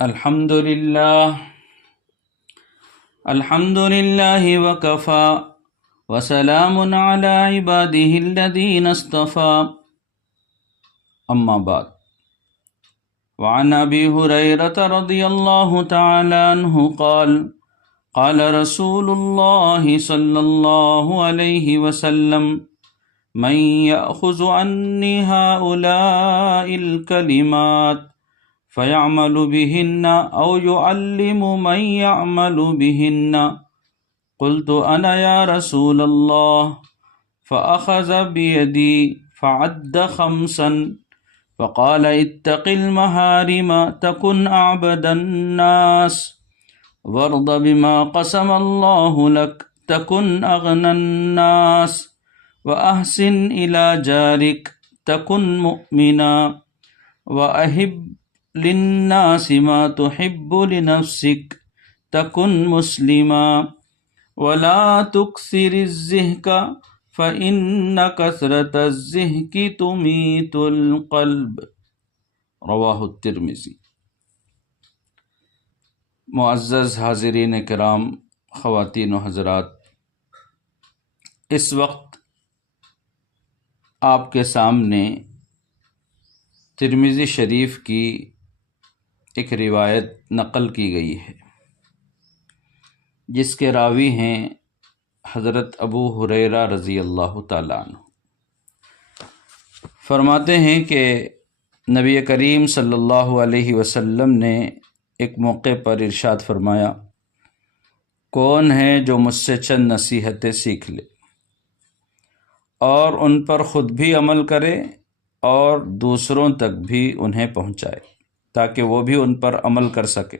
الحمد لله وكفى وسلام على عباده الذين اصطفى أما بعد وعن أبي هريرة رضي الله تعالى عنه قال قال رسول الله صلى الله عليه وسلم من يأخذ عني هؤلاء الكلمات فيعمل بهن أو يعلم من يعمل بهن قلت أنا يا رسول الله فأخذ بيدي فعد خمسا فقال اتق المحارم تكن أعبد الناس وارض بما قسم الله لك تكن أغنى الناس وأحسن إلى جارك تكن مؤمنا وأحب للناس ما تحب لنفسك تكن مسلما ولا تكثر الزهك فإن كثرة الزهك تميت القلب رواہ الترمذی۔ معزز حاضرین کرام، خواتین و حضرات، اس وقت آپ کے سامنے ترمذی شریف کی ایک روایت نقل کی گئی ہے جس کے راوی ہیں حضرت ابو ہریرہ رضی اللہ تعالیٰ عنہ۔ فرماتے ہیں کہ نبی کریم صلی اللہ علیہ وسلم نے ایک موقع پر ارشاد فرمایا، کون ہے جو مجھ سے چند نصیحتیں سیکھ لے اور ان پر خود بھی عمل کرے اور دوسروں تک بھی انہیں پہنچائے تاکہ وہ بھی ان پر عمل کر سکے۔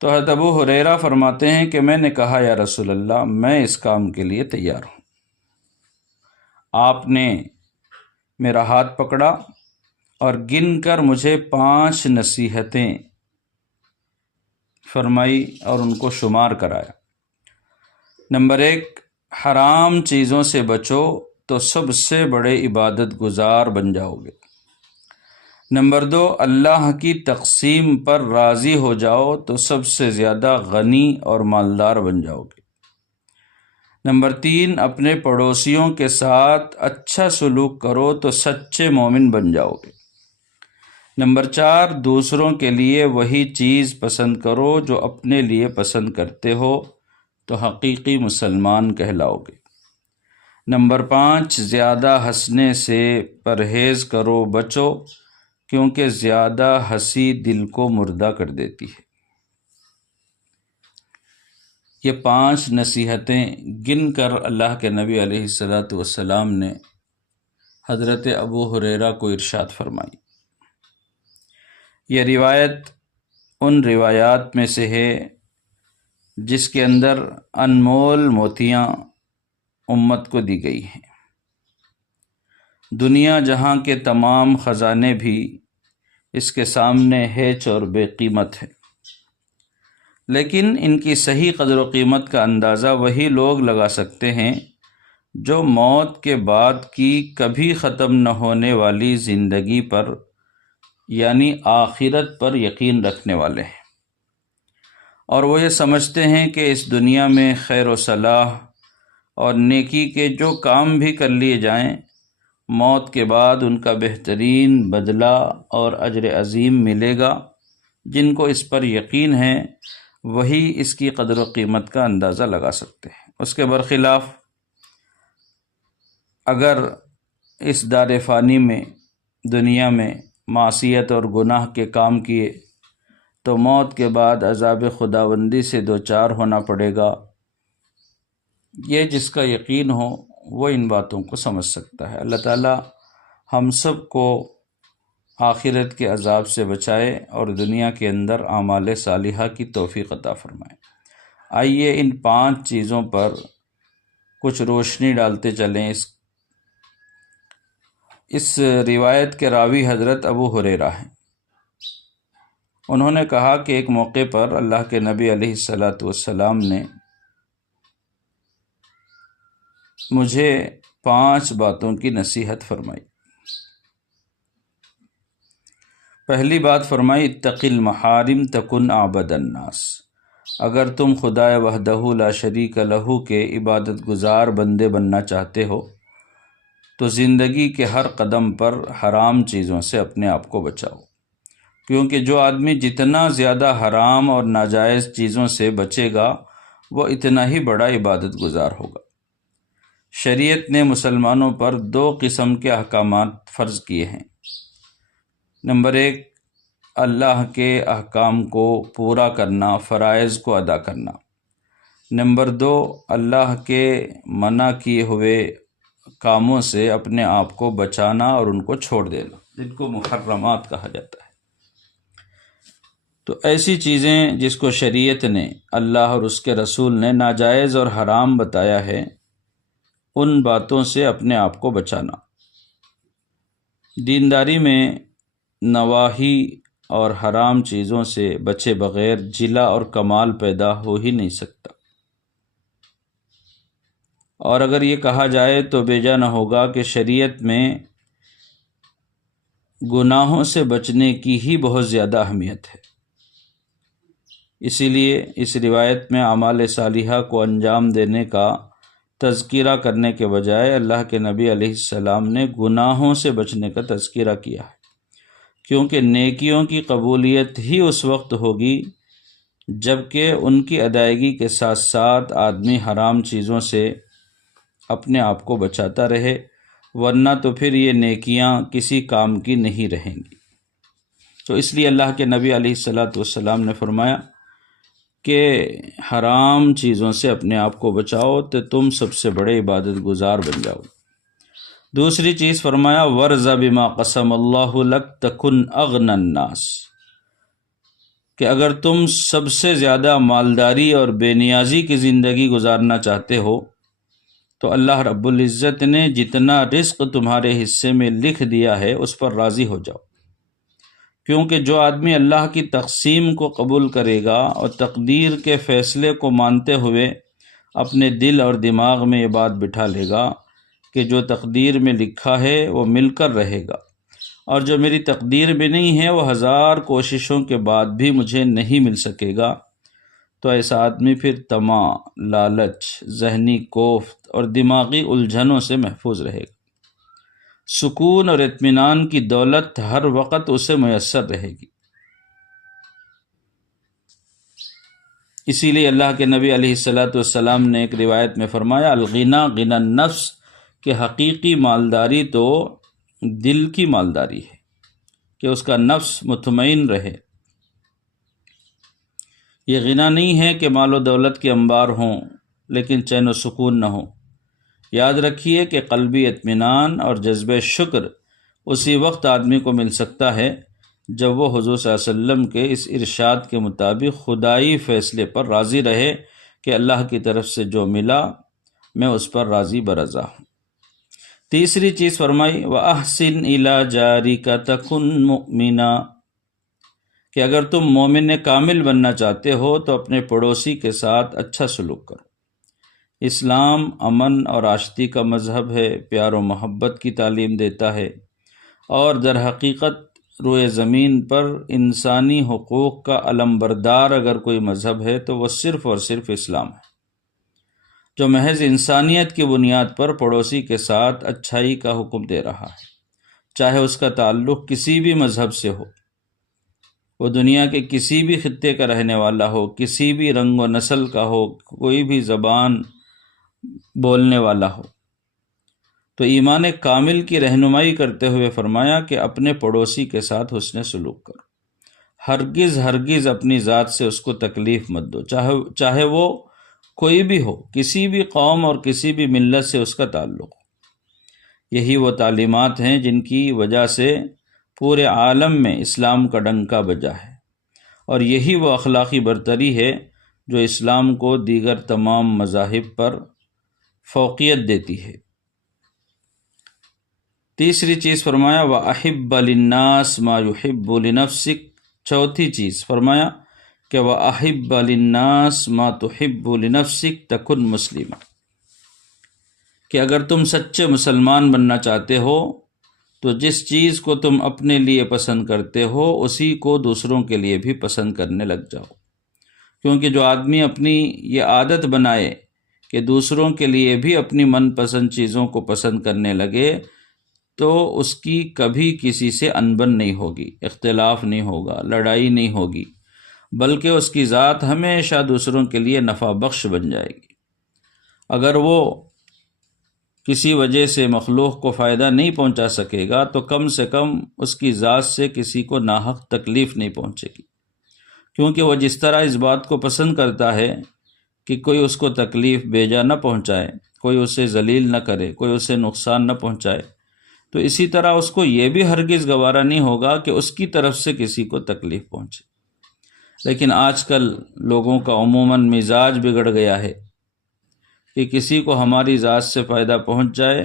تو حضرت ابو ہریرہ فرماتے ہیں کہ میں نے کہا یا رسول اللہ، میں اس کام کے لیے تیار ہوں۔ آپ نے میرا ہاتھ پکڑا اور گن کر مجھے 5 نصیحتیں فرمائی اور ان کو شمار کرایا۔ نمبر 1، حرام چیزوں سے بچو تو سب سے بڑے عبادت گزار بن جاؤ گے۔ نمبر 2، اللہ کی تقسیم پر راضی ہو جاؤ تو سب سے زیادہ غنی اور مالدار بن جاؤ گے۔ نمبر 3، اپنے پڑوسیوں کے ساتھ اچھا سلوک کرو تو سچے مومن بن جاؤ گے۔ نمبر 4، دوسروں کے لیے وہی چیز پسند کرو جو اپنے لیے پسند کرتے ہو تو حقیقی مسلمان کہلاؤ گے۔ نمبر 5، زیادہ ہنسنے سے پرہیز کرو، بچو، کیونکہ زیادہ ہنسی دل کو مردہ کر دیتی ہے۔ یہ 5 نصیحتیں گن کر اللہ کے نبی علیہ الصلاۃ نے حضرت ابو ہریرہ کو ارشاد فرمائی۔ یہ روایت ان روایات میں سے ہے جس کے اندر انمول موتیاں امت کو دی گئی ہیں۔ دنیا جہاں کے تمام خزانے بھی اس کے سامنے ہیچ اور بے قیمت ہے، لیکن ان کی صحیح قدر و قیمت کا اندازہ وہی لوگ لگا سکتے ہیں جو موت کے بعد کی کبھی ختم نہ ہونے والی زندگی پر یعنی آخرت پر یقین رکھنے والے ہیں، اور وہ یہ سمجھتے ہیں کہ اس دنیا میں خیر و صلاح اور نیکی کے جو کام بھی کر لیے جائیں، موت کے بعد ان کا بہترین بدلہ اور اجر عظیم ملے گا۔ جن کو اس پر یقین ہے وہی اس کی قدر و قیمت کا اندازہ لگا سکتے ہیں۔ اس کے برخلاف اگر اس دار فانی میں دنیا میں معصیت اور گناہ کے کام کیے تو موت کے بعد عذاب خداوندی سے دوچار ہونا پڑے گا۔ یہ جس کا یقین ہو وہ ان باتوں کو سمجھ سکتا ہے۔ اللہ تعالی ہم سب کو آخرت کے عذاب سے بچائے اور دنیا کے اندر اعمال صالحہ کی توفیق عطا فرمائے۔ آئیے ان 5 چیزوں پر کچھ روشنی ڈالتے چلیں۔ اس روایت کے راوی حضرت ابو ہریرہ ہیں۔ انہوں نے کہا کہ ایک موقع پر اللہ کے نبی علیہ السلام نے مجھے 5 باتوں کی نصیحت فرمائی۔ پہلی بات فرمائی اتق المحارم تکن اعبد الناس، اگر تم خدا وحدہ لا شریک لہ کے عبادت گزار بندے بننا چاہتے ہو تو زندگی کے ہر قدم پر حرام چیزوں سے اپنے آپ کو بچاؤ، کیونکہ جو آدمی جتنا زیادہ حرام اور ناجائز چیزوں سے بچے گا وہ اتنا ہی بڑا عبادت گزار ہوگا۔ شریعت نے مسلمانوں پر 2 قسم کے احکامات فرض کیے ہیں۔ نمبر 1، اللہ کے احکام کو پورا کرنا، فرائض کو ادا کرنا۔ نمبر 2، اللہ کے منع کیے ہوئے کاموں سے اپنے آپ کو بچانا اور ان کو چھوڑ دینا، جن کو محرمات کہا جاتا ہے۔ تو ایسی چیزیں جس کو شریعت نے، اللہ اور اس کے رسول نے ناجائز اور حرام بتایا ہے، ان باتوں سے اپنے آپ کو بچانا۔ دینداری میں نواہی اور حرام چیزوں سے بچے بغیر جلا اور کمال پیدا ہو ہی نہیں سکتا، اور اگر یہ کہا جائے تو بیجا نہ ہوگا کہ شریعت میں گناہوں سے بچنے کی ہی بہت زیادہ اہمیت ہے۔ اسی لیے اس روایت میں اعمال صالحہ کو انجام دینے کا تذکرہ کرنے کے بجائے اللہ کے نبی علیہ السلام نے گناہوں سے بچنے کا تذکرہ کیا ہے، کیونکہ نیکیوں کی قبولیت ہی اس وقت ہوگی جبکہ ان کی ادائیگی کے ساتھ ساتھ آدمی حرام چیزوں سے اپنے آپ کو بچاتا رہے، ورنہ تو پھر یہ نیکیاں کسی کام کی نہیں رہیں گی۔ تو اس لیے اللہ کے نبی علیہ السلام نے فرمایا کہ حرام چیزوں سے اپنے آپ کو بچاؤ تو تم سب سے بڑے عبادت گزار بن جاؤ۔ دوسری چیز فرمایا ورض بما قسم اللہ لک تکن اغنى الناس، کہ اگر تم سب سے زیادہ مالداری اور بے نیازی کی زندگی گزارنا چاہتے ہو تو اللہ رب العزت نے جتنا رزق تمہارے حصے میں لکھ دیا ہے اس پر راضی ہو جاؤ، کیونکہ جو آدمی اللہ کی تقسیم کو قبول کرے گا اور تقدیر کے فیصلے کو مانتے ہوئے اپنے دل اور دماغ میں یہ بات بٹھا لے گا کہ جو تقدیر میں لکھا ہے وہ مل کر رہے گا، اور جو میری تقدیر میں نہیں ہے وہ 1000 کوششوں کے بعد بھی مجھے نہیں مل سکے گا، تو ایسا آدمی پھر طمع، لالچ، ذہنی کوفت اور دماغی الجھنوں سے محفوظ رہے گا۔ سکون اور اطمینان کی دولت ہر وقت اسے میسر رہے گی۔ اسی لیے اللہ کے نبی علیہ السلام نے ایک روایت میں فرمایا الغنا غنى النفس، کہ حقیقی مالداری تو دل کی مالداری ہے، کہ اس کا نفس مطمئن رہے۔ یہ غنا نہیں ہے کہ مال و دولت کے انبار ہوں لیکن چین و سکون نہ ہو۔ یاد رکھیے کہ قلبی اطمینان اور جذبہ شکر اسی وقت آدمی کو مل سکتا ہے جب وہ حضور صلی اللہ علیہ وسلم کے اس ارشاد کے مطابق خدائی فیصلے پر راضی رہے کہ اللہ کی طرف سے جو ملا میں اس پر راضی برضا ہوں۔ تیسری چیز فرمائی وَأَحْسِنْ إِلَىٰ جَارِكَ تَكُنْ مُؤْمِنًا، کہ اگر تم مومن کامل بننا چاہتے ہو تو اپنے پڑوسی کے ساتھ اچھا سلوک کرو۔ اسلام امن اور آشتی کا مذہب ہے، پیار و محبت کی تعلیم دیتا ہے، اور در حقیقت روئے زمین پر انسانی حقوق کا علمبردار اگر کوئی مذہب ہے تو وہ صرف اور صرف اسلام ہے، جو محض انسانیت کی بنیاد پر پڑوسی کے ساتھ اچھائی کا حکم دے رہا ہے، چاہے اس کا تعلق کسی بھی مذہب سے ہو، وہ دنیا کے کسی بھی خطے کا رہنے والا ہو، کسی بھی رنگ و نسل کا ہو، کوئی بھی زبان بولنے والا ہو۔ تو ایمان کامل کی رہنمائی کرتے ہوئے فرمایا کہ اپنے پڑوسی کے ساتھ حسن سلوک کرو، ہرگز اپنی ذات سے اس کو تکلیف مت دو، چاہے وہ کوئی بھی ہو، کسی بھی قوم اور کسی بھی ملت سے اس کا تعلق ہو۔ یہی وہ تعلیمات ہیں جن کی وجہ سے پورے عالم میں اسلام کا ڈنکا بجا ہے، اور یہی وہ اخلاقی برتری ہے جو اسلام کو دیگر تمام مذاہب پر فوقیت دیتی ہے۔ تیسری چیز فرمایا وَأَحِبَّ لِلنَّاسِ مَا يُحِبُّ لِنَفْسِكَ، چوتھی چیز فرمایا کہ وَأَحِبَّ لِلنَّاسِ مَا تُحِبُّ لِنَفْسِكَ تَكُنْ مُسْلِمًا، کہ اگر تم سچے مسلمان بننا چاہتے ہو تو جس چیز کو تم اپنے لیے پسند کرتے ہو اسی کو دوسروں کے لیے بھی پسند کرنے لگ جاؤ، کیونکہ جو آدمی اپنی یہ عادت بنائے کہ دوسروں کے لیے بھی اپنی من پسند چیزوں کو پسند کرنے لگے تو اس کی کبھی کسی سے انبن نہیں ہوگی، اختلاف نہیں ہوگا، لڑائی نہیں ہوگی، بلکہ اس کی ذات ہمیشہ دوسروں کے لیے نفع بخش بن جائے گی۔ اگر وہ کسی وجہ سے مخلوق کو فائدہ نہیں پہنچا سکے گا تو کم سے کم اس کی ذات سے کسی کو ناحق تکلیف نہیں پہنچے گی، کیونکہ وہ جس طرح اس بات کو پسند کرتا ہے کہ کوئی اس کو تکلیف بیجا نہ پہنچائے، کوئی اسے ذلیل نہ کرے، کوئی اسے نقصان نہ پہنچائے، تو اسی طرح اس کو یہ بھی ہرگز گوارا نہیں ہوگا کہ اس کی طرف سے کسی کو تکلیف پہنچے۔ لیکن آج کل لوگوں کا عموماً مزاج بگڑ گیا ہے کہ کسی کو ہماری ذات سے فائدہ پہنچ جائے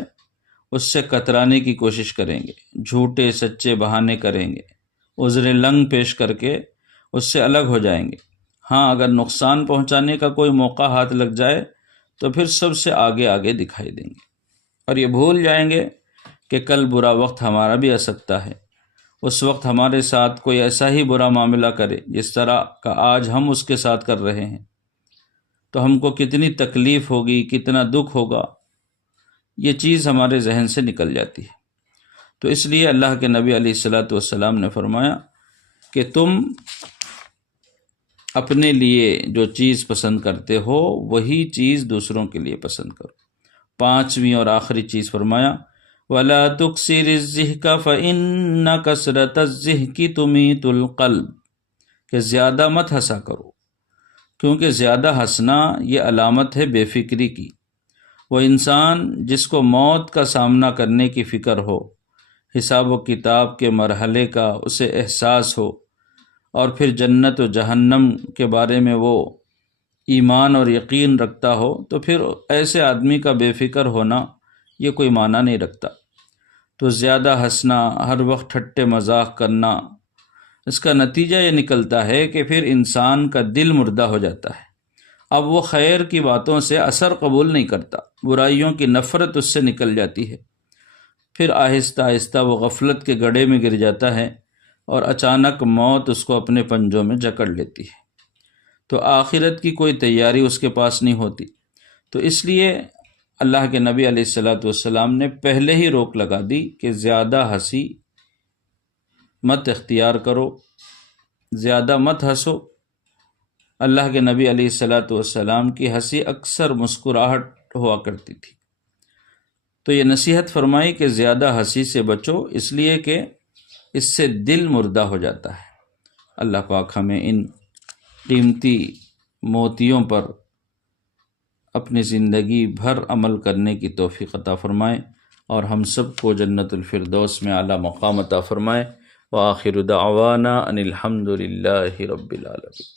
اس سے کترانے کی کوشش کریں گے، جھوٹے سچے بہانے کریں گے، عذر لنگ پیش کر کے اس سے الگ ہو جائیں گے۔ ہاں، اگر نقصان پہنچانے کا کوئی موقع ہاتھ لگ جائے تو پھر سب سے آگے آگے دکھائی دیں گے، اور یہ بھول جائیں گے کہ کل برا وقت ہمارا بھی آ سکتا ہے، اس وقت ہمارے ساتھ کوئی ایسا ہی برا معاملہ کرے جس طرح کا آج ہم اس کے ساتھ کر رہے ہیں، تو ہم کو کتنی تکلیف ہوگی، کتنا دکھ ہوگا، یہ چیز ہمارے ذہن سے نکل جاتی ہے۔ تو اس لیے اللہ کے نبی علیہ الصلاۃ والسلام نے فرمایا کہ تم اپنے لیے جو چیز پسند کرتے ہو وہی چیز دوسروں کے لیے پسند کرو۔ پانچویں اور آخری چیز فرمایا وَلَا تُكْسِرِ الزِّحْكَ فَإِنَّ كَسْرَةَ الزِّحْكِ تُمِيتُ الْقَلْبَ، کہ زیادہ مت ہنسا کرو، کیونکہ زیادہ ہنسنا یہ علامت ہے بے فکری کی۔ وہ انسان جس کو موت کا سامنا کرنے کی فکر ہو، حساب و کتاب کے مرحلے کا اسے احساس ہو، اور پھر جنت و جہنم کے بارے میں وہ ایمان اور یقین رکھتا ہو، تو پھر ایسے آدمی کا بے فکر ہونا یہ کوئی معنی نہیں رکھتا۔ تو زیادہ ہنسنا، ہر وقت ٹھٹے مذاق کرنا، اس کا نتیجہ یہ نکلتا ہے کہ پھر انسان کا دل مردہ ہو جاتا ہے، اب وہ خیر کی باتوں سے اثر قبول نہیں کرتا، برائیوں کی نفرت اس سے نکل جاتی ہے، پھر آہستہ آہستہ وہ غفلت کے گڑھے میں گر جاتا ہے اور اچانک موت اس کو اپنے پنجوں میں جکڑ لیتی ہے، تو آخرت کی کوئی تیاری اس کے پاس نہیں ہوتی۔ تو اس لیے اللہ کے نبی علیہ الصلاۃ والسلام نے پہلے ہی روک لگا دی کہ زیادہ ہنسی مت اختیار کرو، زیادہ مت ہنسو۔ اللہ کے نبی علیہ الصلاۃ والسلام کی ہنسی اکثر مسکراہٹ ہوا کرتی تھی، تو یہ نصیحت فرمائی کہ زیادہ ہنسی سے بچو، اس لیے کہ اس سے دل مردہ ہو جاتا ہے۔ اللہ پاک ہمیں ان قیمتی موتیوں پر اپنی زندگی بھر عمل کرنے کی توفیق عطا فرمائے، اور ہم سب کو جنت الفردوس میں اعلیٰ مقام عطا فرمائے۔ وآخر دعوانا ان الحمد للہ رب العالمین۔